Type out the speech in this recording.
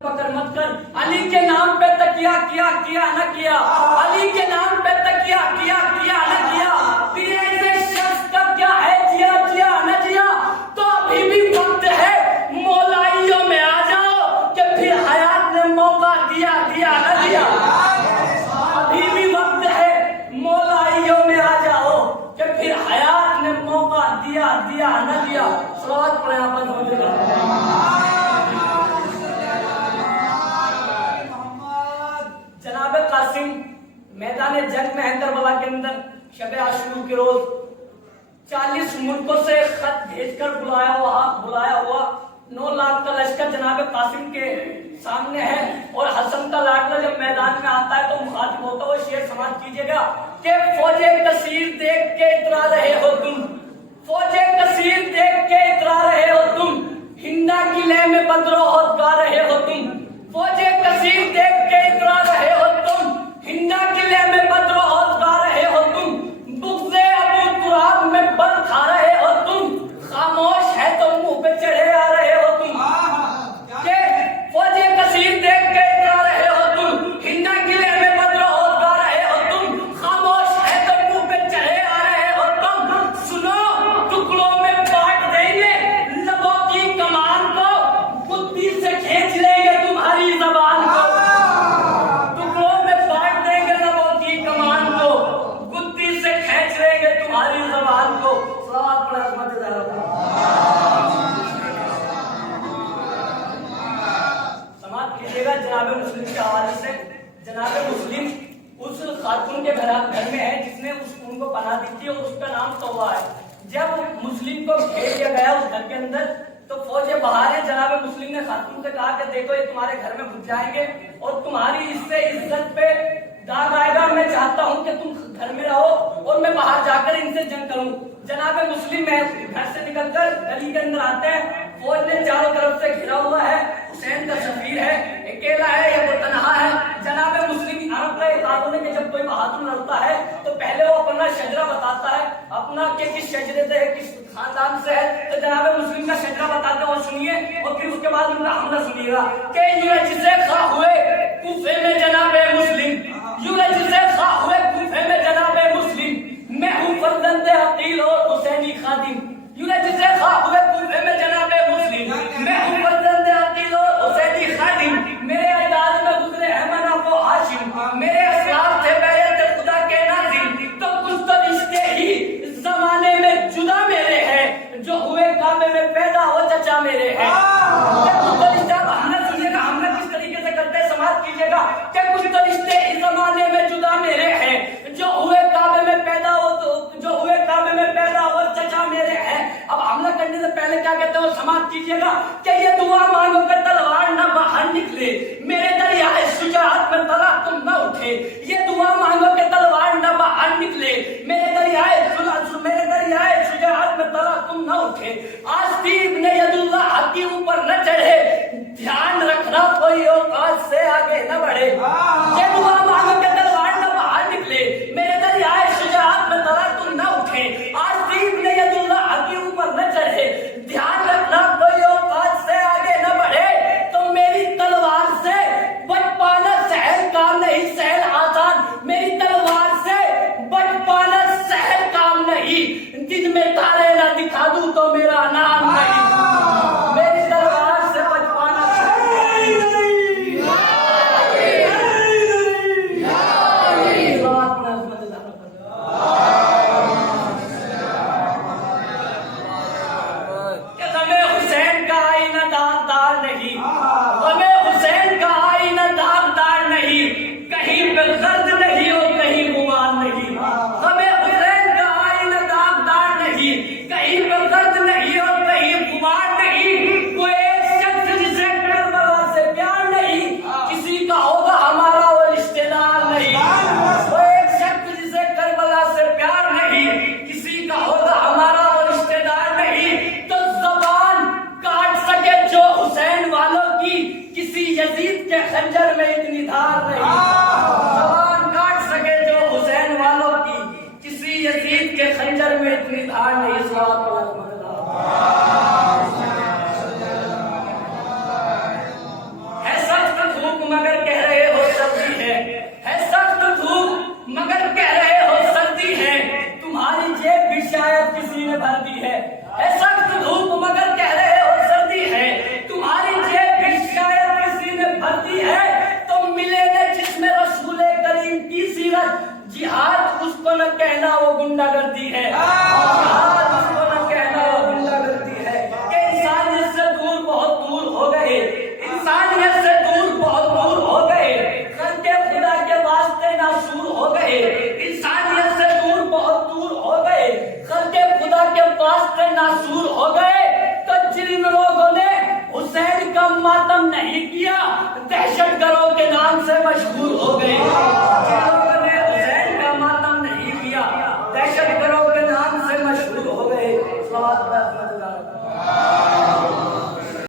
पकड़ मत कर। अली के नाम पे तकिया किया किया न किया, अली के नाम पे तकिया किया किया न किया, फिर ऐसे शख्स का क्या है जिया जिया न जिया। तो अभी भी वक्त है मौलाइयों में आ जाओ कि फिर हयात ने मौका दिया दिया न दिया। अभी भी वक्त है मौलाइयों में आ जाओ कि फिर हयात ने मौका दिया दिया न दिया। सलावत पढ़े आप कासिम मैदान जंग में है करबला के अंदर शब आशूर के रोज 40 मुल्कों से खत भेजकर बुलाया हुआ 9 लाख का लश्कर जनाब कासिम के सामने है। और हसन का लाडला जब मैदान में आता है तो मुखातिब होता हुआ शेर समाप्त कीजिएगा कि फौजे कसीर देख के इतरा रहे हो तुम, फौजे कसीर देख के इतरा रहे हो तुम, हिंदा किले में बदरोहत गा रहे हो तुम, फौजे कसीर देख के इतरा रहे हो तुम, हिंदा किले में बदरोहत गा रहे हो तुम, बुग़्ज़े अबू तुराब में बल खा रहे हो तुम, खामोश है तो मुंह पे चढ़े आ रहे हो तुम। के फौजे कसीर देख के इतरा रहे हो तुम, हिंदा किले में बदरोहत गा रहे हो तुम, खामोश है तो मुंह पे चढ़े आ रहे हो तुम। सुनो टुकड़ों में बांट देंगे लबों की कमान को, बुद्धि से खींच लेंगे तुम्हारी ज़बान को, टुकड़ों में बांट देंगे लबों की कमान को, बुद्धि से खींच लेंगे तुम्हारी ज़बान को। सलावत पढ़े समाप्त कीजिएगा जनाब मुस्लिम के हवाले से। जनाब मुस्लिम उस खातून के घर में है जिसने उनको पनाह दी थी और उसका नाम तौबा है। जब मुस्लिम को घेर लिया गया उस घर के अंदर तो फौजे बाहर है। जनाब मुस्लिम ने खातून से कहा कि देखो ये तुम्हारे घर में घुस जाएंगे और तुम्हारी इससे इज्जत पे दाग आएगा। मैं चाहता हूं कि तुम घर में रहो और मैं बाहर जाकर इनसे जंग करूं। जनाब मुस्लिम घर से निकलकर गली के अंदर आते हैं। फौज ने चारों तरफ से घिरा हुआ है। हुसैन का सफीर है, अकेला है या वो तनहा है। जनाब मुस्लिम अरब का कानून है कि जब कोई बहादुर लड़ता है तो पहले वो अपना शजरा बताता है, अपना कि किस शजरे से है, किस खानदान से है। तो जनाब मुस्लिम का शजरा बताते हैं और सुनिए और फिर उसके बाद उनका हमला सुनिएगा कि यूरज से खा हुए कूफे में जनाब मुस्लिम, यूरज से खा हुए कूफे में जनाब मुस्लिम, मैं हूँ फर्जंदे अकील और हुसैनी खादिम। यूरज से खा हुए कूफे में जनाब मुस्लिम, मैं हूँ फर्जंदे अकील और हुसैनी खादिम। मेरे अजदाद में गुजरे हैं मनाफ व हाशिम, मेरे असलाफ थे बैयत खुदा के नाज़िम। तो कुछ तो रिश्ते ही इस जमाने में जुदा मेरे हैं, जो हुए काबे में पैदा वो चचा मेरे हैं। हमने सुनिएगा, हमने किस तरीके से करते हैं समाप्त कीजिएगा कि कुछ तो रिश्ते इस जमाने में जुदा मेरे हैं, जो हुए काबे में पैदा हो जो हुए काबे में पैदा हो चचा मेरे हैं। अब हमला करने से पहले क्या कहते हैं समाप्त कीजिएगा कि ये दुआ मांगो कि तलवार न बाहर निकले, मेरे दरियाए शुजाअत में तला तुम न उठे। ये दुआ मांगो कि तलवार न बाहर निकले, मेरे दरियाए शुजाअत में तला तुम न उठे। आज तीर ने यदुल्लाह के ऊपर न चढ़े, ध्यान रखना कोई औकात से आगे न बढ़े। ये दुआ मांगो कि तलवार न बाहर निकले, मेरे दरियाए शुजाअत में तला तुम न उठे। आज तीर ने यदुल्लाह के ऊपर न चढ़े, ध्यान रखना कोई औकात से आगे न बढ़े। तो मेरी तलवार से बच पाना सहल काम नहीं, सहल आसान। मेरी तलवार से बच पाना सहल काम नहीं, दिन में तारे ना दिखा दूं तो मेरा नाम नहीं। मेरी तलवार से बच पाना हुसैन का आईना दागदार नहीं, हमें हुसैन का आईना दागदार नहीं, कहीं पे दर्द नहीं और कहीं गुमान नहीं। हमें हुसैन का आईना दागदार नहीं, कहीं पे दर्द नहीं और कहीं गुमान नहीं। कोई एक शख्स जिसे करबला से प्यार नहीं, किसी का होगा हमारा वो रिश्तेदार नहीं। कोई एक शख्स जिसे करबला से प्यार नहीं, किसी का होगा हमारा वो रिश्तेदार नहीं। तो ज़बान काट सके जो हुसैन वालों की, किसी यजीद के खंजर में इतनी धार नहीं। ज़बान काट सके जो हुसैन वालों की, किसी यजीद के खंजर में इतनी धार नहीं। है ماتم نہیں کیا، دہشت گردوں کے نام سے مشہور ہو گئے۔